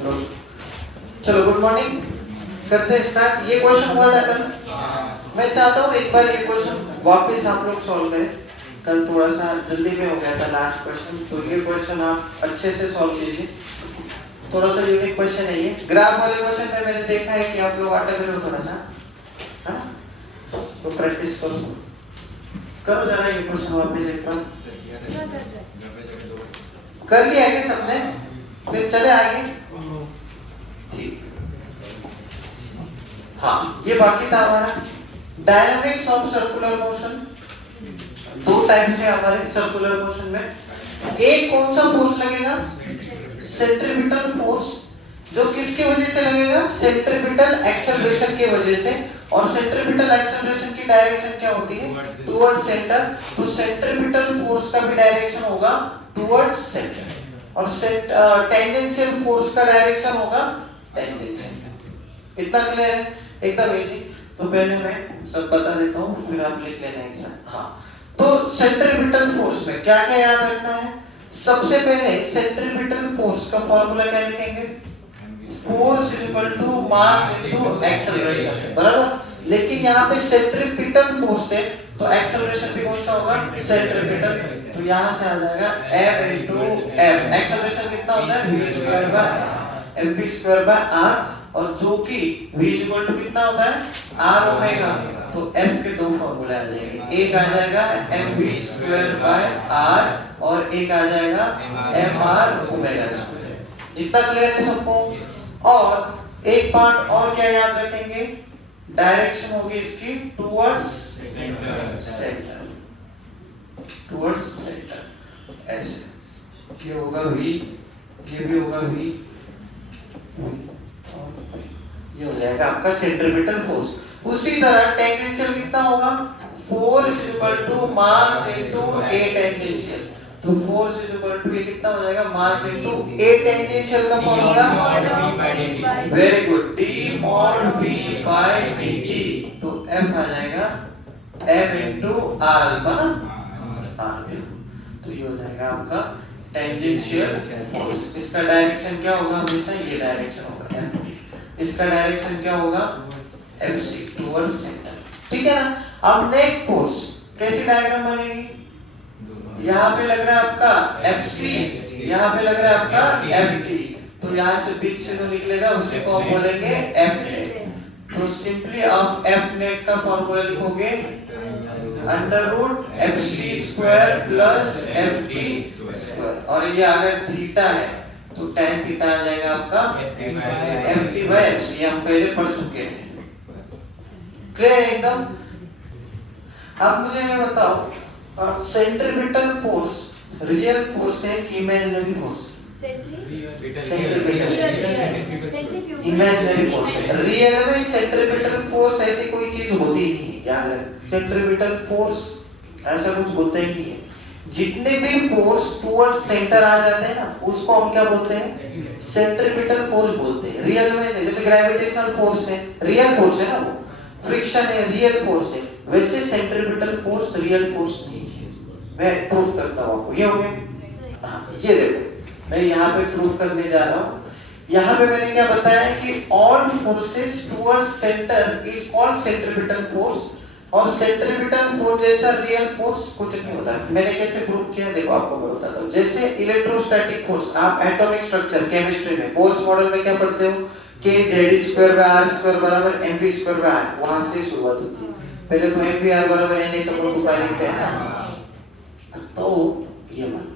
Hello, चलो good morning, करते हैं स्टार्ट। ये क्वेश्चन हुआ था कल। मैं चाहता हूँ एक बार ये क्वेश्चन वापस आप लोग सॉल्व करें। कल थोड़ा सा जल्दी में हो गया था लास्ट क्वेश्चन, तो ये क्वेश्चन आप अच्छे से सॉल्व कीजिए। थोड़ा सा यूनिक क्वेश्चन है ये। ग्राफ वाले क्वेश्चन में मैंने देखा है कि आप लोग अटक रहे हो थोड़ा सा, है ना? तो प्रैक्टिस करो, करो जरा ये क्वेश्चन वापस एक बार। कर लिया है क्या सबने? फिर चले आगे। ठीक, हाँ ये बाकी था हमारा डायनामिक्स ऑफ सर्कुलर मोशन। दो टाइप से हमारे सर्कुलर मोशन में। एक कौन सा फोर्स लगेगा? सेंट्रीपिटल फोर्स, जो किसकी वजह से लगेगा? सेंट्रीपिटल एक्सेलरेशन की वजह से। और सेंट्रीपिटल एक्सेलरेशन की डायरेक्शन क्या होती है? Toward centre. तो सेंट्रीपिटल फोर्स का भी डायरेक्शन होगा टुवर्ड सेंटर, और टेंजेंशियल फोर्स का डायरेक्शन होगा टेंजेंशियल। इतना क्लियर है? एकदम इजी। तो पहले मैं सब बता देता हूँ, फिर आप लिख लेना एक साथ। हाँ, तो सेंट्रीपिटल फोर्स में क्या क्या याद रखना है? सबसे पहले सेंट्रीपिटल फोर्स का फॉर्मूला क्या लिखेंगे? Force is equal to mass into acceleration, बराबर। लेकिन यहाँ पे सेंट्रीपिटल फोर्स है, तो एक्सेलरेशन भी कौन सा होगा? सेंट्रीपिटल। तो यहाँ से आ जाएगा F इनटू M। एक्सेलरेशन कितना होता है? v square bye mv square by r, और जो कि v इक्वल टू कितना होता है? r omega. तो f के दो फॉर्मूले आ जाएंगे, एक आ जाएगा mv स्क्वायर बाय r और एक आ जाएगा mr ओमेगा स्क्वायर। इतना क्लियर है सबको? और एक पार्ट और क्या याद रखेंगे? डायरेक्शन होगी इसकी टुवर्ड्स सेंटर, टुवर्ड्स सेंटर। ऐसे ये होगा v, ये भी होगा v, ये हो जाएगा आपका सेंट्रीपिटल फोर्स। उसी तरह टेंजेंशियल कितना होगा? Force equal to mass into A tangential. तो फोर्स इक्वल टू ये कितना हो जाएगा? मास इनटू ए टेंजेंशियल का formula very good, d mod v by dt। तो f आ जाएगा m इनटू r अल्फा ना, r। तो ये हो जाएगा आपका टेंजेंशियल फोर्स। इसका डायरेक्शन क्या होगा? हमेशा ये डायरेक्शन होगा f। इसका डायरेक्शन क्या होगा? FC टुवर्ड्स सेंटर, ठीक है ना? अब नेट फोर्स कैसी डायग्राम बनेगी? यहाँ पे लग रहा है आपका FC, यहाँ पे लग रहा है आपका FT। तो यहाँ से बीच से जो निकलेगा उसी को हम बोलेंगे F नेट। तो सिंपली आप F नेट का फॉर्मूला लिखोगे under root FC square plus FT square, और ये अगर थीटा है तो tan थीटा आ जाएगा आपका FT बाय FC। हम पहले पढ़ चुके हैं, क्लियर एकदम? अब मुझे ये बताओ, सेंट्रीपिटल फोर्स रियल फोर्स है कि इमेजिनरी फोर्स? इमेजिनरी फोर्स है। रियल में सेंट्रीपिटल फोर्स ऐसी कोई चीज होती ही नहीं, याद रख। सेंट्रीपिटल फोर्स ऐसा कुछ होता ही नहीं है। जितने भी फोर्स टुवर्ड्स सेंटर आ जाते हैं ना, उसको हम क्या बोलते हैं? सेंट्रीपिटल फोर्स बोलते हैं। रियल में नहीं, जैसे ग्रेविटेशनल फोर्स है, रियल फोर्स है ना वो, फ्रिक्शन है, रियल फोर्स है। वैसे सेंट्रीपिटल फोर्स रियल फोर्स नहीं है। मैं प्रूफ करता हूँ आपको, ये हो गया। हाँ, ये देखो मैं यहाँ पे प्रूफ करने जा रहा हूँ। यहाँ पे मैंने क्या बताया कि all forces towards centre is called centripetal force, और सेंट्रीपिटल फोर्स जैसा रियल फोर्स कुछ नहीं होता। मैंने कैसे प्रूव किया देखो, आपको मैं बताता हूँ। जैसे इलेक्ट्रोस्टैटिक फोर्स, आप एटॉमिक स्ट्रक्चर केमिस्ट्री में बोर्स मॉडल में क्या पढ़ते हो? कि z square by r square बराबर mv स्क्वायर बाय r, वहां से शुरुआत होती है। पहले तो mv r बराबर n/2 लिखते हैं ना। तो ये मान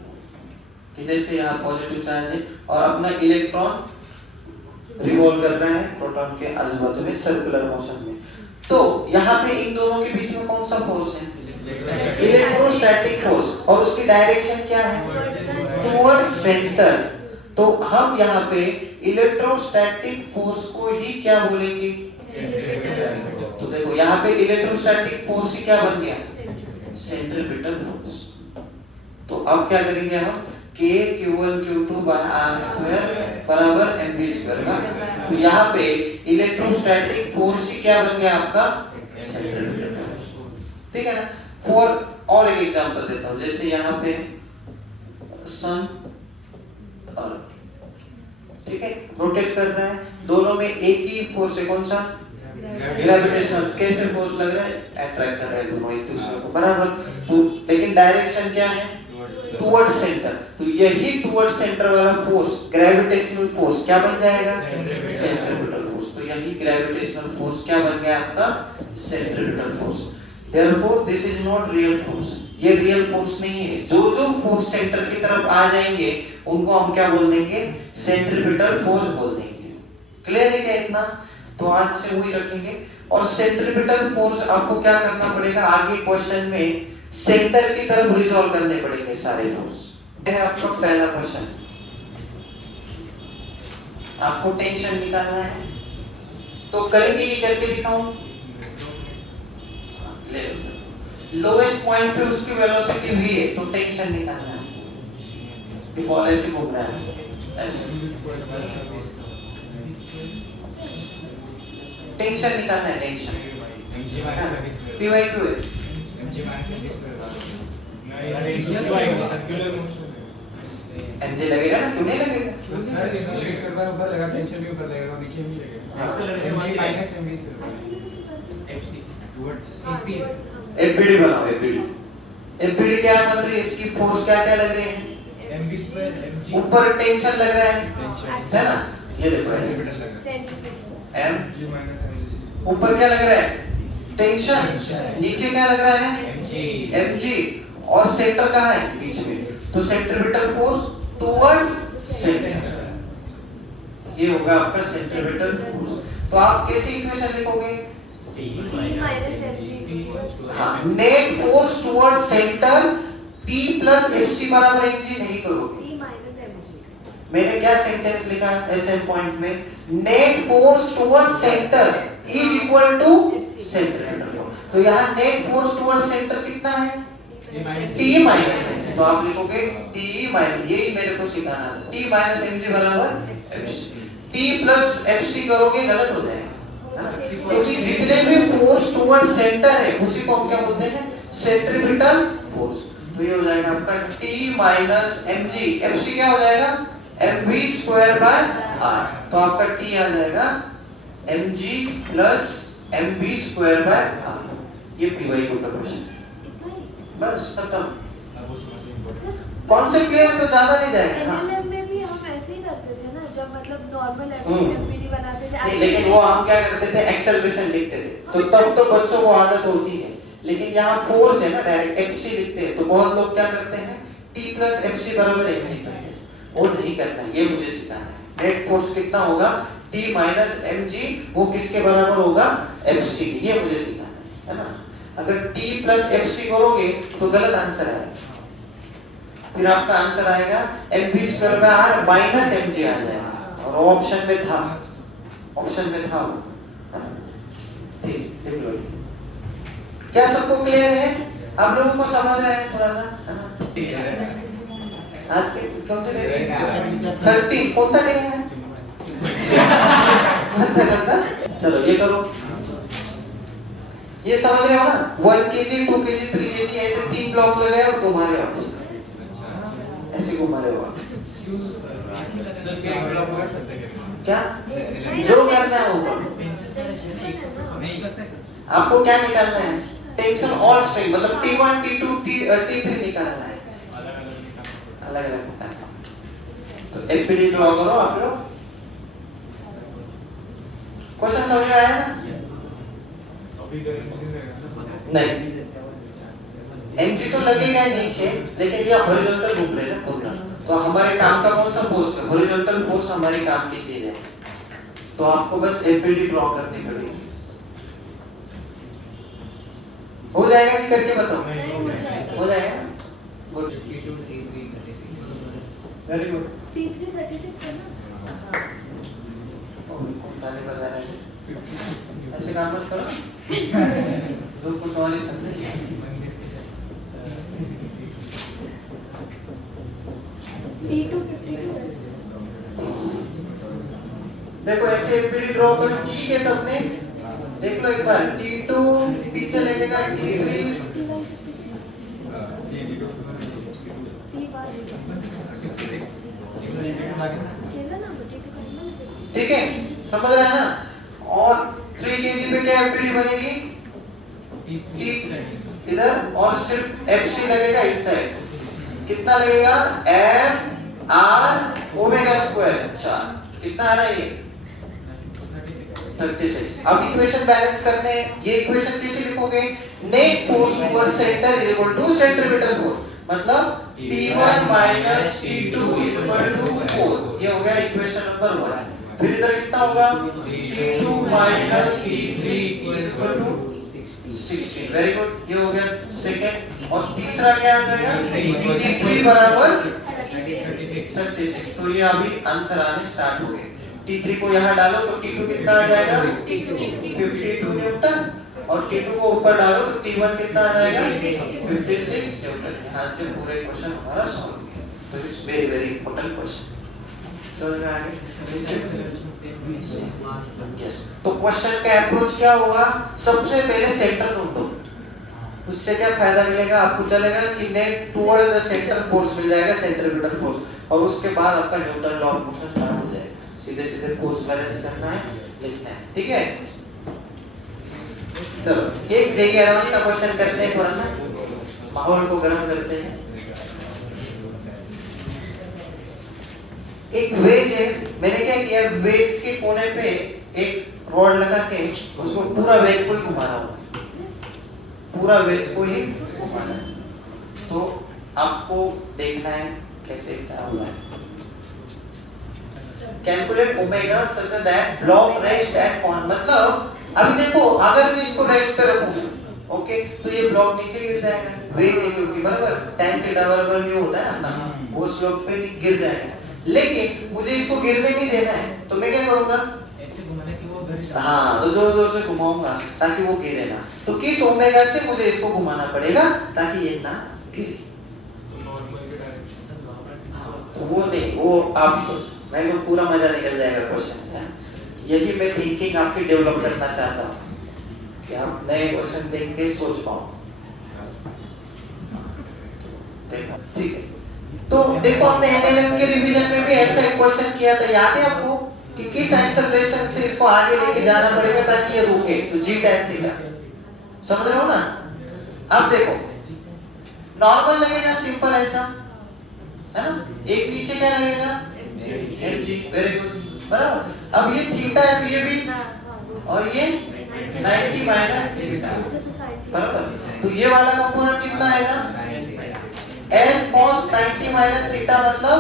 कि जैसे यहाँ पॉजिटिव चार्ज है और अपना इलेक्ट्रॉन रिवॉल्व कर रहा है प्रोटॉन के आजू बाजू में सर्कुलर मोशन में। तो यहाँ पे इन दोनों के बीच में कौन सा फोर्स है? इलेक्ट्रोस्टैटिक फोर्स, और उसकी डायरेक्शन क्या है? Toward centre. तो हम यहाँ पे इलेक्ट्रोस्टैटिक फोर्स को ही क्या बोलेंगे? तो देखो यहाँ पे इलेक्ट्रोस्टैटिक फोर्स ही क्या बन गया? Centripetal force. तो अब क्या करेंगे हम? K Q1 Q2 by r square बराबर mv स्क्वायर। तो यहाँ पे इलेक्ट्रोस्टैटिक फोर्स ही क्या बन गया आपका? सेंट्रीपिटल फोर्स, ठीक है ना? फॉर और एक एग्जांपल देता हूँ। जैसे यहाँ पे सन अर्थ, ठीक है, रोटेट कर रहे हैं, दोनों में एक ही फोर्स है, कौन सा? ग्रेविटेशनल। कैसे फोर्स लग रहा है? अट्रैक्ट कर रहे हैं दोनों एक दूसरे को, बराबर। तो लेकिन डायरेक्शन क्या है? Toward centre. तो यही टुवर्ड सेंटर वाला फोर्स, ग्रेविटेशनल फोर्स क्या बन जाएगा? Centripetal force. तो यही ग्रेविटेशनल फोर्स क्या बन गया आपका? Centripetal force. Therefore this is not real force, ये रियल फोर्स नहीं है। जो जो फोर्स सेंटर की तरफ आ जाएंगे उनको हम क्या बोल देंगे? सेंट्रीपिटल फोर्स बोल देंगे। क्लियर है क्या इतना? तो आज से वही रखेंगे। और सेंट्रीपिटल फोर्स आपको क्या करना पड़ेगा आगे क्वेश्चन में? सेंटर की तरफ रिजॉल्व करने पड़ेंगे सारे फोर्स। यह है आपका पहला क्वेश्चन। आपको टेंशन निकालना है तो करेंगे, ये करके दिखाऊं। लोवेस्ट पॉइंट पे उसकी वेलोसिटी v है, तो टेंशन निकालना है। ये बॉल ऐसे घूम रहा है, टेंशन निकालना है, टेंशन py क्यों है? mg लगेगा ना, क्यों नहीं लगेगा? ऊपर लगा, टेंशन भी ऊपर लगेगा, नीचे नहीं लगेगा। mg माइनस mv एपीडी बनाओ, एपीडी क्या बन रही है? इसकी फोर्स क्या क्या लग रही है? mv स्क्वायर mg, ऊपर टेंशन लग रहा है ना? ये देखो mg माइनस mg, ऊपर क्या लग रहा है? टेंशन। नीचे क्या लग रहा है? mg। और सेंटर कहाँ है? बीच में। तो सेंट्रीपिटल फोर्स टुवर्ड्स सेंटर, ये होगा आपका सेंट्रीपिटल फोर्स। तो आप कैसे इक्वेशन लिखोगे? हाँ, net force towards centre P plus FC बराबर mg नहीं करोगे। मैंने क्या सेंटेंस लिखा SM पॉइंट में? Net force towards centre is equal to centripetal force. तो यहाँ नेट फोर्स टुवर्ड्स सेंटर कितना है? T माइनस है। तो आप लिखोगे T माइनस, यही मेरे को सिखाना है, T माइनस mg बराबर T प्लस FC करोगे गलत हो जाएगा, क्योंकि जितने भी फोर्स टुवर्ड सेंटर है उसी को हम क्या बोलते हैं? Centripetal force. तो ये हो जाएगा आपका T माइनस mg, FC क्या हो जाएगा? mv square by r। तो आपका T आ जाएगा mg plus mv square by r। ये py को क्वेश्चन बस खत्म। कॉन्सेप्ट क्लियर है तो ज्यादा नहीं जाएगा। एलएलएम में भी हम ऐसे ही करते थे ना, जब मतलब नॉर्मल एमपीडी बनाते थे। लेकिन वो हम क्या करते थे? एक्सेलरेशन लिखते थे, तो तब तो बच्चों को आदत होती है। लेकिन यहाँ फोर्स है ना, डायरेक्ट FC लिखते हैं, तो बहुत लोग क्या करते हैं? T प्लस FC बराबर mg करते हैं। वो नहीं करना, ये मुझे सिखाना है। नेट फोर्स कितना होगा? T माइनस mg, वो किसके बराबर होगा? FC, ये मुझे सिखाना है ना। अगर T प्लस FC करोगे तो गलत आंसर आएगा। फिर आपका आंसर आएगा mv square by r minus mg आ जाएगा, और ऑप्शन में था, ठीक। देख लो, क्या सबको क्लियर है? आप लोगों को समझ रहे हैं थोड़ा सा? आज के कौन से डे? 30 कौन सा डे है? चलो ये करो, ये समझ रहे हो ना? 1 kg 2 kg 3 kg ऐसे 3 ब्लॉक लगे और तुम्हारे ऑप्शन ऐसे घुमा रहे हो क्या? जो करना है वो आपको क्या निकालना है? टेंशन ऑल स्ट्रेन, मतलब T1 T2 T3 निकालना है, अलग अलग निकालना। तो एपीडी ड्रॉ करो आप लोग। क्वेश्चन समझ में आया ना? नहीं, mg तो लगेगा नीचे, लेकिन ये हॉरिजॉन्टल घूम रहे हैं ना, तो हमारे काम का कौन सा फोर्स है? हॉरिजॉन्टल फोर्स हमारे काम की चीज है। तो आपको बस एपीडी ड्रॉ करनी पड़ेगी। हो जाएगा कि करके बताओ? हो जाएगा ना? Good, very good. T3 36 है ना? कौन ताली बजा रहे हैं? ऐसे काम मत करो, लोग कुछ और ही समझे। T2 52 देखो ऐसे एपीडी ड्रॉ कर की के सबने देख लो एक बार। T2 पीछे लगेगा, T3 T1 केला ना बजे के ठीक है, समझ रहे हैं ना। और 3 kg पे क्या एफपीडी बनेगी, T इधर, और सिर्फ FC लगेगा इस साइड, कितना लगेगा, M R ओमेगा स्क्वायर। अच्छा कितना आ रहा है ये 36। अब इक्वेशन बैलेंस करने हैं। ये इक्वेशन कैसे लिखोगे, net force toward centre is equal to centripetal force, मतलब T1 minus T2 is equal to 4। ये हो गया इक्वेशन नंबर 1। फिर इधर कितना होगा, T2 minus T3 is equal to 16। Very good, ये हो गया सेकंड। और तीसरा क्या आ जाएगा, T3 बराबर 36। तो ये अभी आंसर आने स्टार्ट हो गए। T3 को यहाँ डालो तो T2 कितना आ जाएगा, 52 न्यूटन, और T2 को ऊपर डालो तो T1 कितना आ जाएगा, 56 न्यूटन। यहाँ से पूरे क्वेश्चन हमारा सॉल्व हो गया। तो it's very very important question. समझ में आ गया? यस। तो क्वेश्चन का अप्रोच क्या होगा, सबसे पहले सेंटर ढूंढो। उससे क्या फायदा मिलेगा आपको, चलेगा कि net toward the centre force मिल जाएगा, सेंट्रीपिटल फोर्स, और उसके बाद आपका Newton law of motion start हो जाएगा। सीधे सीधे फोर्स बैलेंस करना है, लिखना है, ठीक है। चलो एक जेईई एडवांस का क्वेश्चन करते हैं, थोड़ा सा माहौल को गर्म करते हैं। एक वेज है, मैंने क्या किया, वेज के कोने पे एक रॉड लगा के उसको पूरा वेज को ही घुमा रहा हूँ, पूरा वेज को ही घुमाना है। तो आपको देखना है कैसे क्या हो रहा है। Calculate omega such that block rest at point, मतलब अभी देखो अगर मैं इसको रेस्ट पे रखूंगा, ओके, तो ये ब्लॉक नीचे गिर जाएगा, वेज है क्योंकि बराबर tan थीटा बराबर म्यू होता है ना, वो स्लोप पे गिर जाएगा। लेकिन मुझे इसको गिरने नहीं देना है, तो मैं क्या करूंगा, ऐसे घुमाना कि वो उधर ही जाए। हाँ, तो जोर जोर से घुमाऊंगा ताकि वो गिरे ना। तो किस ओमेगा से मुझे इसको घुमाना पड़ेगा ताकि ये ना गिरे। तो वो नहीं, वो आप मैं को पूरा मजा निकल जाएगा क्वेश्चन। यही मैं थिंकिंग आपकी डेवलप करना चाहता हूँ कि आप नए क्वेश्चन देख के सोच पाओ। ठीक है, तो देखो हमने एनएलएम के रिवीजन में भी ऐसा एक क्वेश्चन किया था, याद है आपको, कि किस एक्सेलरेशन से इसको आगे लेके जाना पड़ेगा ताकि ये रुके, तो जी tan थीटा। समझ रहे हो ना। अब देखो नॉर्मल लगेगा, सिंपल ऐसा है ना, एक नीचे क्या लगेगा, mg, वेरी गुड, बराबर। अब ये थीटा है तो ये भी, और ये 90 माइनस थीटा, बराबर। तो ये वाला कंपोनेंट कितना आएगा, n cos 90 माइनस थीटा मतलब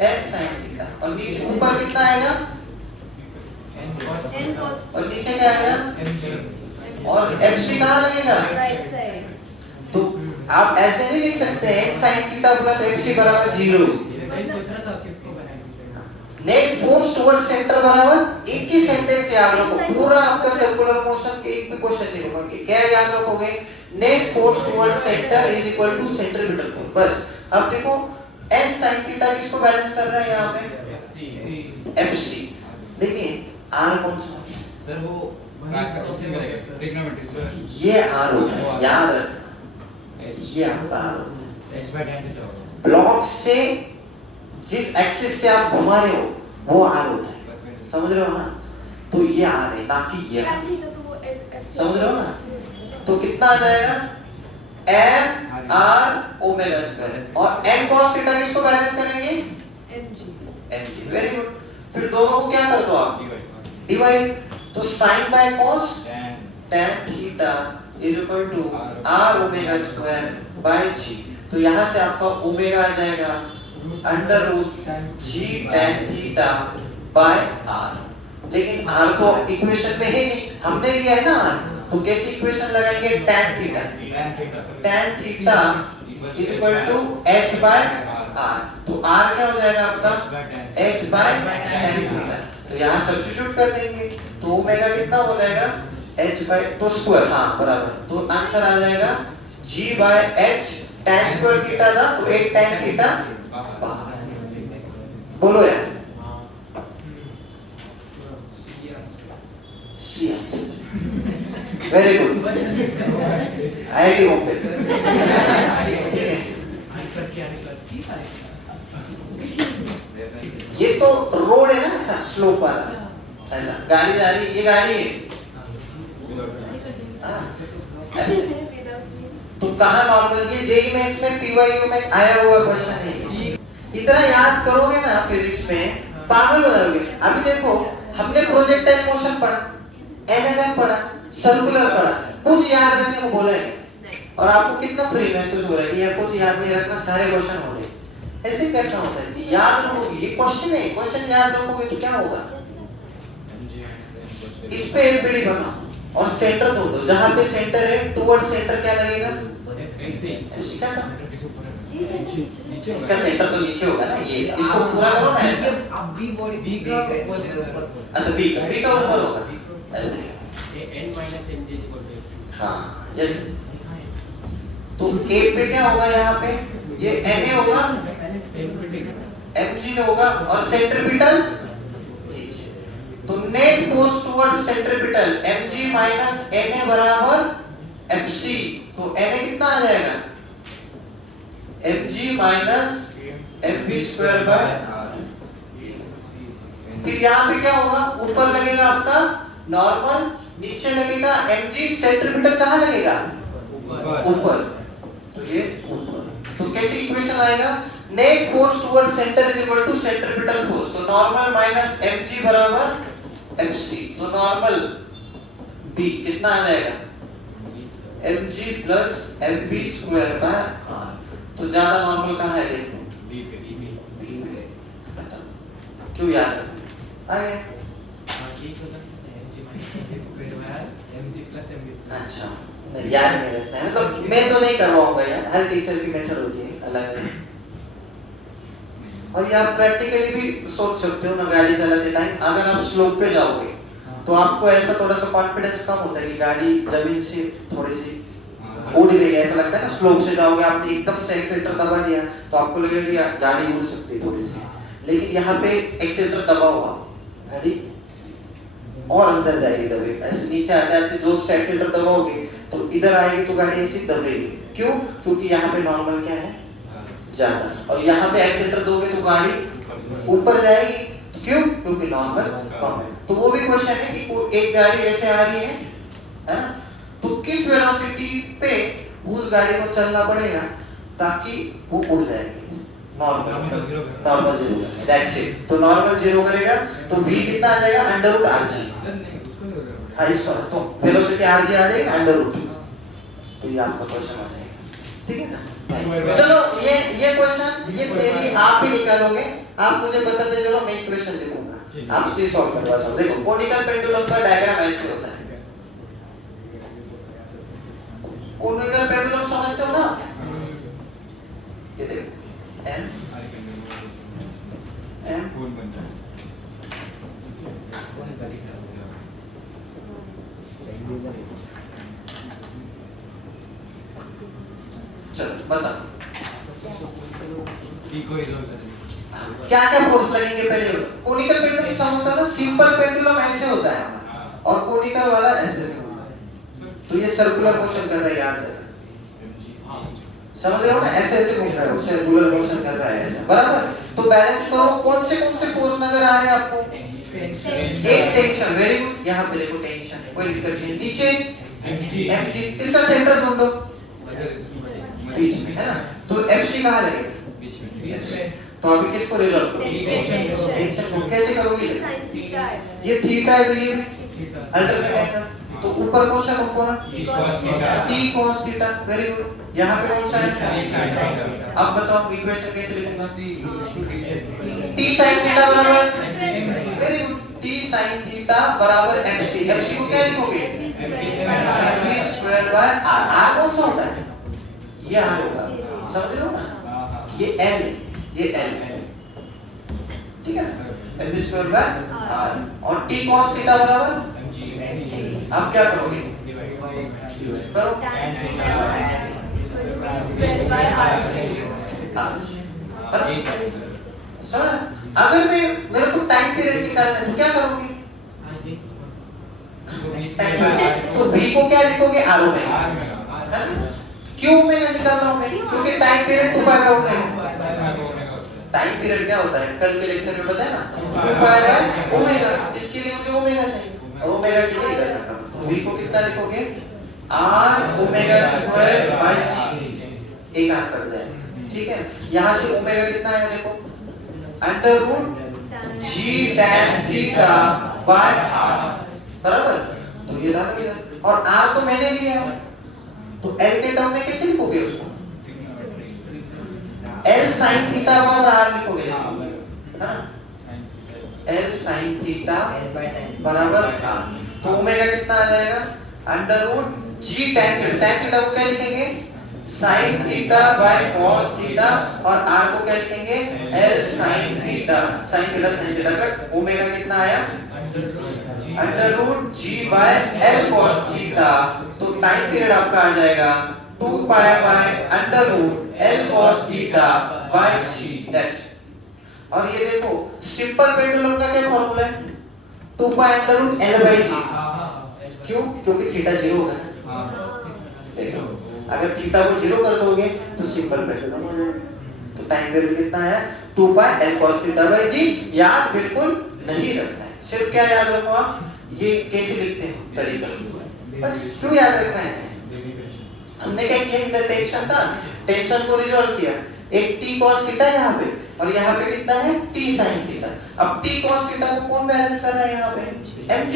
n sin थीटा, और नीचे ऊपर कितना आएगा, और नीचे क्या आएगा, और fc कहाँ लगेगा, राइट साइड। तो आप ऐसे नहीं लिख सकते n sin theta plus fc बराबर 0। सोच रहा था किसको बनाएंगे। नेट फोर्स टुवर्ड सेंटर बराबर, एक ही सेंटेंस याद रखो, पूरा आपका सर्कुलर मोशन के एक भी क्वेश्चन नहीं होगा, क्या याद रखोगे, net force toward centre is equal to centripetal force, बस। अब देखो n sin थीटा किसको बैलेंस कर रहा है यहाँ पे, fc, लेकिन r कौन सा, सर वो ट्रिग्नोमेट्री सर, ये r होता है, याद रखना, ये आपका r होता है। ब्लॉक से जिस एक्सिस से आप घुमा रहे हो वो r होता है, समझ रहे हो ना। तो ये r है ना कि ये r, समझ रहे हो ना। तो कितना आ जाएगा, m r ओमेगा स्क्वायर, और n cos थीटा किसको बैलेंस करेंगे, mg। Very good. फिर दोनों को क्या कर दो आप, डिवाइड, तो sin by cos tan theta is equal to r omega square by g। तो यहाँ से आपका ओमेगा आ जाएगा under root g tan theta by r। लेकिन r तो इक्वेशन में है नहीं, हमने लिया है ना r, तो कैसी इक्वेशन लगाएंगे, tan theta is equal to h by r। तो r क्या हो जाएगा आपका, h बाय tan थीटा। तो यहाँ सब्स्टिट्यूट कर देंगे, तो ओमेगा कितना हो जाएगा, h बाय, तो स्क्वायर, हाँ बराबर, तो आंसर आ जाएगा g by h, tan square theta था तो एक tan थीटा, बोलो यार, वेरी गुड, IIT बॉम्बे। ये तो तो रोड है ना ऐसा स्लोप वाला, ऐसा गाड़ी जा रही, ये गाड़ी है ऐसे। तो कहाँ नॉर्मल, ये जेई में इसमें पीवाईयू में आया हुआ क्वेश्चन है। इतना याद करोगे ना फिजिक्स में पागल हो जाओगे। अभी देखो हमने प्रोजेक्टाइल मोशन पढ़ा, एनएलएम पढ़ा, सर्कुलर पढ़ा, कुछ याद रखने को बोला है और आपको कितना फ्री महसूस हो रहा है कि यार कुछ याद नहीं रखना, सारे क्वेश्चन हो रहे। ऐसे करना होता है कि याद रखोगे, ये क्वेश्चन है, क्वेश्चन याद रखोगे तो क्या होगा, इस पे एफबीडी बनाओ और सेंटर ढूंढो, जहां पे सेंटर है टुवर्ड सेंटर क्या लगेगा, एफसी क्या था, इसका सेंटर तो नीचे होगा ना, ये इसको पूरा करो ना ऐसे। अब बी बॉडी बी का ऊपर, अच्छा बी का ऊपर होगा ऐसे, n minus mj equal to हाँ यस। तो ए पे क्या होगा, यहाँ पे ये Na होगा, mg होगा और सेंट्रीपिटल नीचे। तो net force towards centripetal mg minus Na बराबर mc। तो Na कितना आ जाएगा, mg minus mv square by r। फिर यहाँ पे क्या होगा, ऊपर लगेगा आपका नॉर्मल, नीचे लगेगा mg, सेंट्रीपिटल कहाँ लगेगा, ऊपर। तो ये ऊपर, तो कैसी इक्वेशन आएगा, net force toward centre is equal to centripetal force. तो नॉर्मल माइनस mg बराबर mc। तो नॉर्मल b कितना आ जाएगा, mg plus mv square by r। तो ज्यादा नॉर्मल कहाँ है, देखो क्यों याद आ गया, अच्छा नहीं याद नहीं रखना है, मतलब मैं तो नहीं करवाऊंगा यार, हर टीचर की मेथड होती है अलग अलग। और ये आप प्रैक्टिकली भी सोच सकते हो ना, गाड़ी चलाते टाइम अगर आप स्लोप पे जाओगे तो आपको ऐसा थोड़ा सा कॉन्फिडेंस कम होता है कि गाड़ी जमीन से थोड़ी सी उड़ गई, ऐसा लगता है ना। स्लोप से जाओगे, आपने एकदम से एक्सीलेटर दबा दिया तो आपको लगेगा कि गाड़ी उड़ सकती है थोड़ी सी, लेकिन यहाँ पे एक्सीलेटर दबा हुआ, गाड़ी और अंदर जाएगी दबे, ऐसे नीचे आते आते जोर से एक्सीलेटर दबाओगे तो इधर आएगी तो गाड़ी ऐसे दबेगी। क्यों, क्योंकि यहाँ पे नॉर्मल क्या है, ज्यादा, और यहाँ पे एक्सीलेटर दोगे तो गाड़ी ऊपर जाएगी। क्यों, क्योंकि नॉर्मल कम है। तो वो भी क्वेश्चन है कि एक गाड़ी ऐसे आ रही है ना, तो किस वेलोसिटी पे उस गाड़ी को चलना पड़ेगा ताकि वो उड़ जाएगी, नॉर्मल जीरो, दैट्स इट। तो नॉर्मल जीरो करेगा तो v कितना आ जाएगा, अंडर रूट rg। हाँ इसको तो वेलोसिटी rg आ जाएगी अंडर रूट, तो ये आपका क्वेश्चन आ जाएगा, ठीक है ना। चलो ये क्वेश्चन ये थ्योरी आप ही निकालोगे, आप मुझे बताते चलो, मैं एक क्वेश्चन लिखूंगा आपसे सॉल्व करवाता हूं। देखो कोनिकल पेंडुलम का डायग्राम ऐसे होता है। कोनिकल पेंडुलम समझते हो ना, ये देखो m चलो बता क्या क्या फोर्स लगेंगे पहले बताओ। कोनिकल पेंडुलम समझता है ना, सिंपल पेंडुलम ऐसे होता है और कोनिकल वाला ऐसे होता है। तो ये सर्कुलर मोशन कर रहा है, याद रखना, समझ रहे हो ना, ऐसे ऐसे घूम रहा है, सर्कुलर मोशन कर रहा है, बराबर। तो बैलेंस करो, कौन से फोर्स नजर आ रहे हैं आपको, एक टेंशन, वेरी गुड, यहाँ पे देखो टेंशन, कोई दिक्कत नहीं। नीचे mg, इसका सेंटर ढूंढो, बीच में है ना, तो fc कहाँ लगेगा, बीच में। तो अभी किसको रिजॉल्व करोगे, टेंशन को कैसे करोगे, ये थीटा है तो ये अल्टरनेट एंगल, तो ऊपर कौन सा component, t cos theta, very good. यहाँ पे कौन सा है, अब बताओ इक्वेशन कैसे लिखूंगा, t sin थीटा बराबर, very good, t sin theta बराबर fc। fc को क्या लिखोगे, v square by r। r कौन सा होता है, ये r होगा, समझ रहे हो ना, ये l, ये l है, ठीक है, mv स्क्वायर बाय r। और t cos थीटा बराबर, आप क्या करोगे, करो सर। अगर मैं मेरे को टाइम पीरियड निकालना है तो क्या करोगे, तो v को क्या लिखोगे, r में, क्यों मैं निकाल रहा हूं मैं, क्योंकि टाइम पीरियड 2 पाई बाय 1 है। टाइम पीरियड क्या होता है कल के लेक्चर में बताया ना 2 पाई बाय ओमेगा, इसके लिए मुझे ओमेगा चाहिए और ओमेगा के लिए इधर करना, तो v को कितना लिखोगे r omega square by g, एक हाथ कट जाए, ठीक है। यहाँ से ओमेगा कितना आया देखो under root g tan theta by r, बराबर, तो ये था इधर और r तो मैंने लिया है, तो l के टर्म में कैसे लिखोगे उसको L sin थीटा बराबर R लिखोगे, है ना, L sin थीटा बराबर R, तो ओमेगा कितना आ जाएगा under root G tan theta, tan theta को क्या लिखेंगे sin थीटा बाय cos थीटा और R को क्या लिखेंगे L sin theta sin theta cut, omega कितना आया under root G by L cos theta, तो टाइम पीरियड आपका आ जाएगा 2 pi by under root L cos theta by G, that's. और ये देखो सिंपल पेंडुलम का क्या फार्मूला है 2 pi under root L by G, क्यों, क्योंकि थीटा 0 होगा ना, देखो अगर थीटा को 0 कर दोगे तो सिंपल पेंडुलम हो जाएगा, तो टाइम पीरियड कितना है 2 पाई L cos theta by G, याद बिल्कुल नहीं रखना है, सिर्फ क्या याद रखो आप ये कैसे लिखते हैं तरीका, बस क्यों याद रखना है, हमने क्या किया इधर टेंशन था, टेंशन को रिजॉल्व किया, एक t cos थीटा यहाँ पे और यहाँ पे कितना है t sin थीटा, अब t cos थीटा को कौन बैलेंस कर रहा है यहाँ पे mg,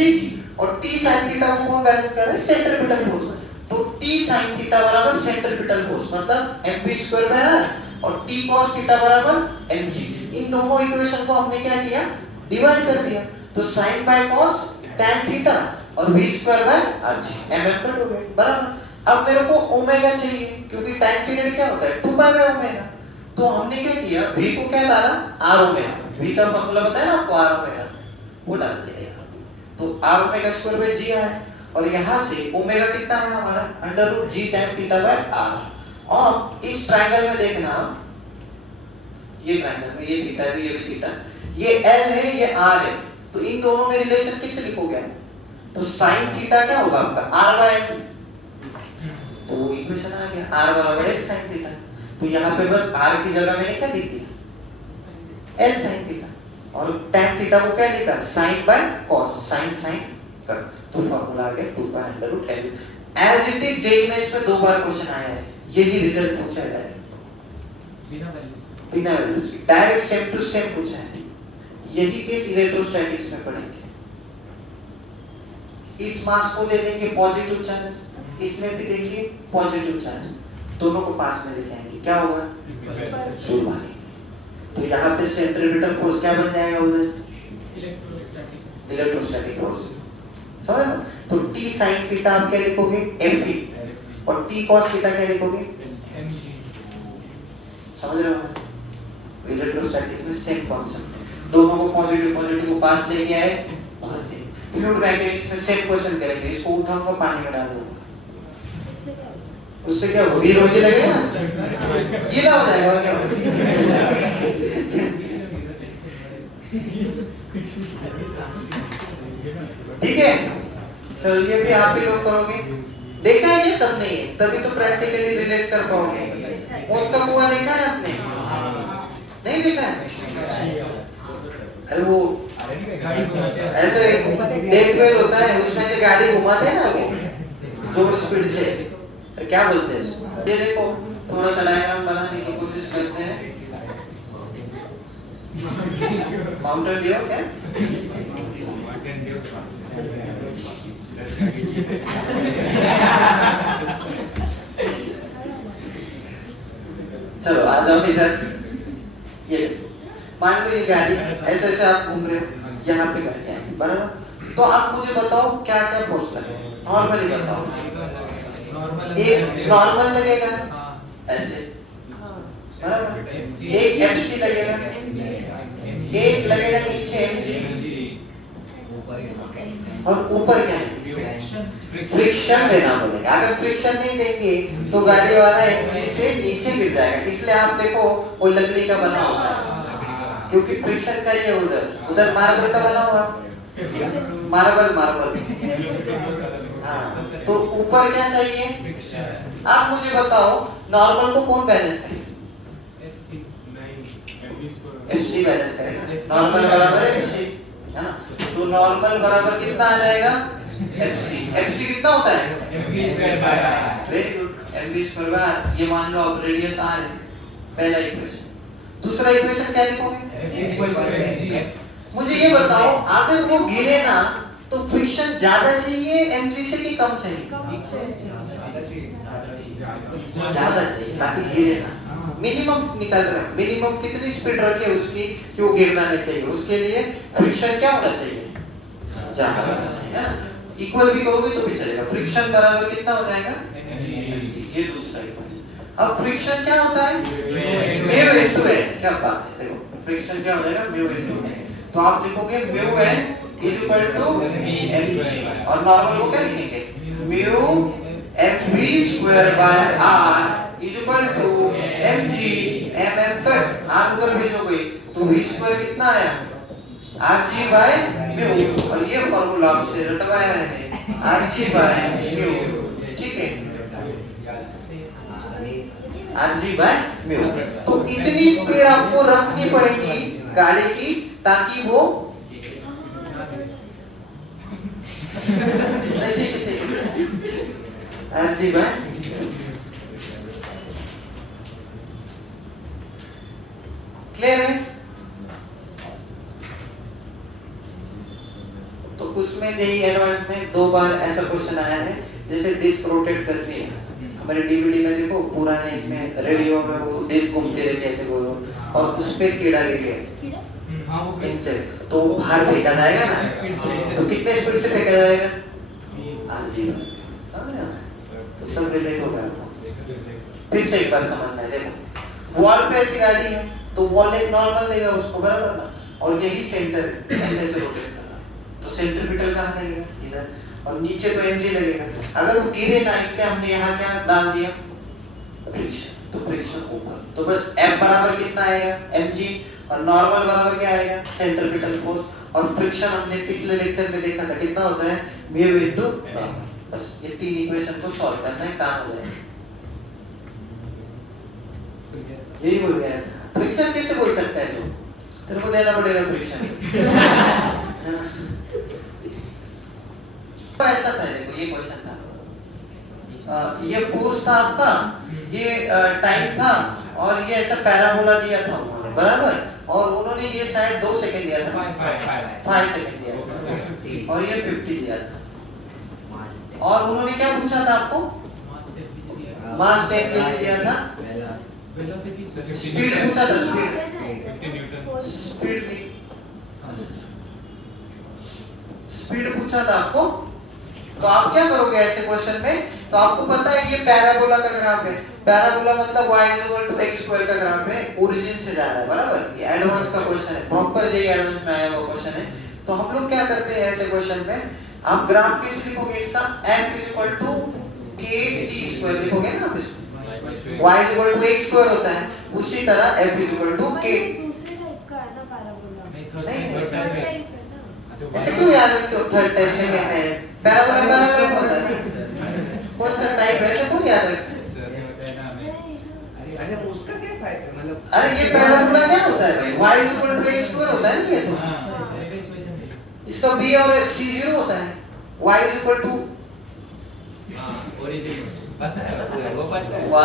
और t sin थीटा को कौन बैलेंस कर रहा है सेंट्रीपिटल फोर्स, तो t sin थीटा बराबर सेंट्रीपिटल फोर्स मतलब mv स्क्वायर बाय r और t cos थीटा बराबर mg, इन दोनों इक्वेशन को हमने क्या किया डिवाइड कर दिया, तो sin by cos tan theta और v square by rg, mm cut हो गए, बराबर। अब मेरे को ओमेगा चाहिए क्योंकि टाइम पीरियड क्या होता है 2 पाई बाय ओमेगा, तो हमने क्या किया v को क्या डाला r ओमेगा, v का फार्मूला बताया ना आपको r ओमेगा, वो डाल दिया, तो r omega square by g आया और यहाँ से ओमेगा कितना है हमारा under root g tan theta by r, और इस ट्रायंगल में देखना ये ट्रायंगल में ये थीटा है ये भी थीटा, ये l है ये r है, तो इन दोनों में रिलेशन किससे लिखोगे, तो sin थीटा क्या होगा आपका r बाय l, तो इक्वेशन आ गया r बराबर l sin थीटा, तो यहाँ पे बस r की जगह मैंने क्या लिख दिया l sin थीटा और tan थीटा को क्या लिखा sin बाय cos, sin कर, तो फार्मूला आ गया 2 pi under root l, as it is JEE में इसमें 2 बार क्वेश्चन आया है, यही रिजल्ट पूछा है डायरेक्ट बिना वैल्यूज के, डायरेक्ट सेम टू सेम पूछा है, यही केस इलेक्ट्रोस्टैटिक्स में पढ़ेंगे, इस मास को ले लेंगे पॉजिटिव चार्ज, इसमें भी देंगे पॉजिटिव चार्ज, दोनों को पास में लेके आएंगे, क्या होगा तो यहाँ पे सेंट्रीपिटल फोर्स क्या बन जाएगा उधर इलेक्ट्रोस्टैटिक फोर्स, समझ लो, तो t sin थीटा आप क्या लिखोगे mv और t cos थीटा क्या लिखोगे mg, समझ रहे हो, इलेक्ट्रोस्टैटिक में सेम कॉन्सेप्ट, दोनों को पॉजिटिव को पास लेके आए, फ्लूइड मैकेनिक्स में सेम क्वेश्चन करेंगे, इसको उठाऊंगा पानी में डाल दूंगा, उससे क्या होगा वीर रोजी लगेगा ना, गीला हो जाएगा और क्या होगा, ठीक है, तो ये भी आप ही लोग करोगे, देखा है ये सब नहीं है, तभी तो प्रैक्टिकली रिलेट कर पाओगे, उनका कुआं देखा है आपने, नहीं देखा है, अरे वो ऐसे डेथ वेल होता है उसमें से गाड़ी घुमाते हैं ना वो जोर स्पीड से, तो क्या बोलते हैं उसको, ये देखो थोड़ा सा डायग्राम बनाने की कोशिश करते हैं, माउंटेन ड्यू क्या चलो आ जाओ इधर, ये मान लो ये गाड़ी ऐसे ऐसे आप घूम रहे हो, यहाँ पे गाड़ी है बराबर, तो आप मुझे बताओ क्या क्या फोर्स लगेगा, नॉर्मली बताओ, एक नॉर्मल लगेगा ऐसे बराबर, एक एफसी लगेगा, एक लगेगा नीचे एमजी, और ऊपर क्या है फ्रिक्शन देना पड़ेगा, अगर फ्रिक्शन नहीं देंगे तो गाड़ी वाला एमजी से नीचे गिर जाएगा, इसलिए आप देखो वो लकड़ी का बना होता है क्योंकि फ्रिक्शन चाहिए, उधर मार्बल का बना हुआ, मार्बल हाँ, तो ऊपर क्या चाहिए, आप मुझे बताओ नॉर्मल को कौन बैलेंस करेगा, FC बैलेंस करेगा। नॉर्मल बराबर है FC, है ना? तो नॉर्मल बराबर कितना आ जाएगा? FC कितना होता है? mv²/r। Very good, mv²/r। ये मान लो अब रेडियस r है, पहला इक्वेशन। दूसरा इक्वेशन क्या लिखोगे? मुझे ये बताओ, अगर वो गिरे ना तो फ्रिक्शन ज्यादा चाहिए mg से कि कम चाहिए? ज्यादा चाहिए ताकि गिरे ना। मिनिमम निकाल रहे हैं, मिनिमम कितनी स्पीड रखे उसकी कि वो गिरना नहीं चाहिए, उसके लिए फ्रिक्शन क्या होना चाहिए? ज्यादा होना चाहिए, है ना? इक्वल भी करोगे तो भी चलेगा। फ्रिक्शन बराबर कितना हो जाएगा? ये दूसरा इक्वेशन। अब फ्रिक्शन क्या होता है? Mu into N. क्या बात है, देखो फ्रिक्शन क्या हो जाएगा? Mu into N. तो आप लिखोगे mu N is equal to mg, और नॉर्मल को क्या लिखेंगे? Mu mv²/r is equal to mg mm cut r उधर भेजोगे तो v² कितना आया? rg/μ, और ये फार्मूला आपसे रटवाया है rg/μ, ठीक है? rg/μ। तो इतनी स्पीड आपको रखनी पड़ेगी गाड़ी की ताकि वो rg/μ। क्लियर है? तो उसमें यही एडवांस में 2 बार ऐसा क्वेश्चन आया है, जैसे डिस्क रोटेट कर रही है हमारे डीवीडी में, देखो पुराने इसमें रेडियो में वो डिस्क घूमती रहती है ऐसे गोल, और उस पे कीड़ा गिर गया इनसे, तो बाहर फेंका जाएगा ना, तो कितने स्पीड से फेंका जाएगा? rg, समझ रहे हो? तो सब रिलेट हो गया। फिर से एक बार समझना है, देखो वॉल पे ऐसी गाड़ी है तो वॉल एक नॉर्मल लेगा उसको, बराबर ना, और यही सेंटर ऐसे ऐसे रोटेट करना, तो सेंट्रीपिटल कहाँ लगेगा? इधर, और नीचे तो mg लगेगा। अगर वो गिरे ना, इसलिए हमने यहाँ क्या डाल दिया? फ्रिक्शन। तो फ्रिक्शन ऊपर, तो बस F बराबर कितना आएगा? mg, और नॉर्मल बराबर क्या आएगा? सेंट्रीपिटल फोर्स, और फ्रिक्शन हमने पिछले लेक्चर में देखा था कितना होता है? Mu into normal. बस ये 3 इक्वेशन को सॉल्व करना है, काम हो जाएगा। यही बोल गया। फ्रिक्शन कैसे बोल सकता है तू? तेरे को देना पड़ेगा फ्रिक्शन। तो ऐसा था, देखो ये क्वेश्चन था, ये फोर्स था आपका, ये टाइम था, और ये ऐसा पैराबोला दिया था उन्होंने, बराबर, और उन्होंने ये शायद 2 सेकंड दिया था, 5 सेकंड दिया था, और ये 50 दिया था, और उन्होंने क्या पूछा था आपको? मास 10 kg दिया था, स्पीड पूछा था, स्पीड पूछा था आपको। तो आप क्या करोगे ऐसे क्वेश्चन में? तो आपको पता है ये पैराबोला का ग्राफ है, पैराबोला मतलब y x² का ग्राफ है, ओरिजिन से जा रहा है, बराबर। ये एडवांस का क्वेश्चन है, प्रॉपर जे एडवांस में आया हुआ क्वेश्चन है। तो हम लोग क्या करते हैं ऐसे क्वेश्चन में, आप ग्राफ कैसे लिखोगे इसका? f kt² लिखोगे ना आप इसको, y x² होता है, उसी तरह f k। दूसरे टाइप का है ना पैराबोला, नहीं, थर्ड टाइप है ना। ऐसे क्यों याद रखते हो? थर्ड टाइप से कहते हैं पैराबोला, पैराबोला होता है, कौन सा टाइप ऐसे क्यों याद रखते हैं? अरे उसका क्या फायदा, मतलब अरे ये पैराबोला क्या होता है भाई? y x² होता है ना ये, तो इसका b और c 0 होता है, y पता है वो पता है। y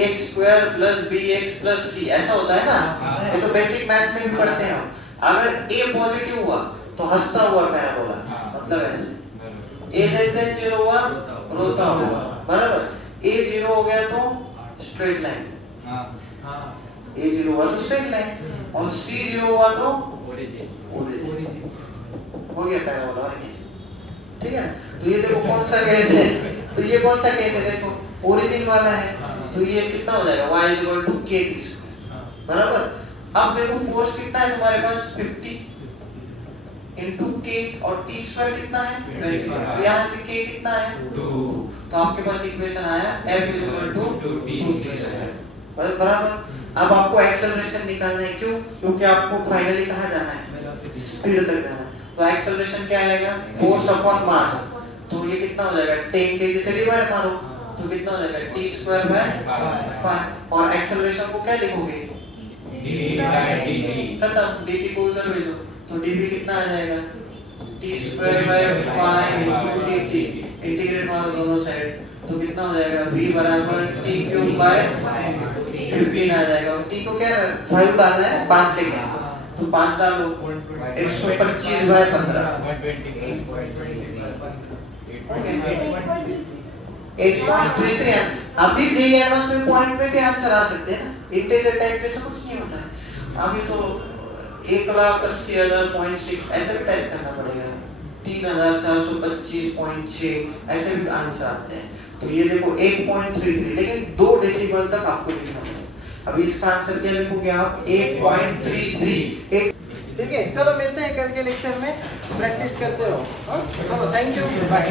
ax² plus bx plus c, ऐसा होता है ना, ये तो बेसिक मैथ्स में भी पढ़ते हैं हम। अगर a पॉजिटिव हुआ तो हंसता हुआ पैराबोला, मतलब ऐसे, a लेस देन 0 हुआ रोता हुआ, बराबर। a 0 हो गया तो स्ट्रेट लाइन, a 0 हुआ तो स्ट्रेट लाइन, और c 0 हुआ तो ओरिजिन, हो गया पैराबोला। और ये ठीक है, तो ये देखो कौन सा केस है, तो ये कौन सा केस है? देखो ओरिजिन वाला है, तो ये कितना हो जाएगा? y kt², बराबर। अब देखो फोर्स कितना है तुम्हारे पास? 50 इनटू k, और t² कितना है? 20। यहाँ से k कितना है? 2। तो आपके पास इक्वेशन आया f = 2t², बराबर। अब आपको एक्सेलरेशन निकालना है, क्यों? क्योंकि आपको फाइनली कहाँ जाना है? स्पीड तक जाना है। तो एक्सेलरेशन क्या आएगा? फोर्स अपॉन मास, तो ये कितना हो जाएगा? 10 kg से डिवाइड मारो, तो कितना हो जाएगा? t² / 5। और एक्सेलरेशन को क्या लिखोगे? खत्म, dt को उधर भेजो तो dv कितना आ जाएगा t square by 5 into dt, integrate मारो दोनों साइड तो कितना हो जाएगा v बराबर t क्यूब बाय 15 आ जाएगा। t को क्या 5 डालना है 5 से क्या तो 5 डालो 125 बाय 15 8.33 अभी जे एडवांस में पॉइंट में भी आंसर आ सकते हैं ना, इंटीजर टाइप जैसा कुछ नहीं होता है। अभी तो 1,80,000.6 ऐसे भी टाइप करना पड़ेगा, 3,425.6 ऐसे भी आंसर आते हैं। तो ये देखो 8.33 लेकिन 2 डेसिमल तक आपको लिखना पड़ेगा। अभी इसका आंसर क्या लिखोगे आप 8.33। ठीक है, चलो मिलते हैं कल के लेक्चर में, प्रैक्टिस करते रहो। चलो थैंक यू, बाय।